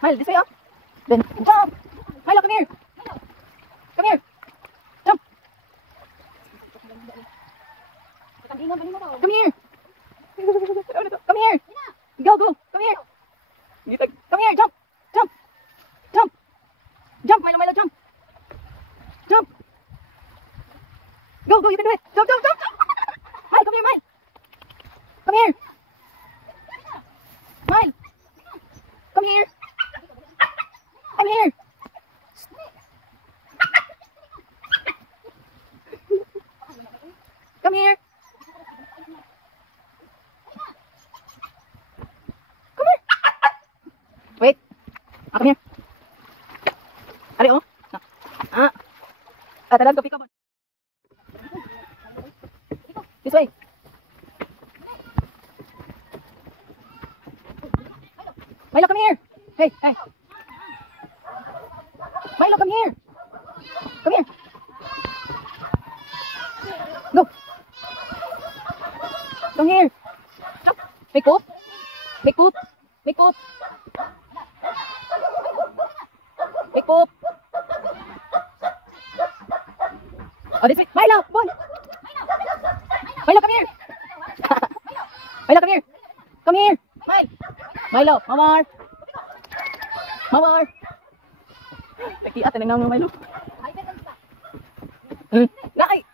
Milo, this way, oh. Then, jump. Milo, come here. Come here. Jump. Come here. Come here. Go, go. Come here. Come here, jump. Jump. Jump. Jump, Milo, Milo, jump. Jump. Go, go, you can do it. Jump, jump, jump. Milo, come here, Milo. Come here. Milo. Come here. I'm here. Come here. Come here. Wait. Come here. Ari, oh. Let's go pick up. This way. Milo, come here. Hey, hey. Milo, come here. Come here. Go. Come here. Jump. Make poop. Make poop. Make poop. Make poop. Oh, this way. Milo, boy. Milo, come here. Milo, come here. Come here. Milo, Mamar. Mamar. Nagkiat, tinignan mo Milo. Ay.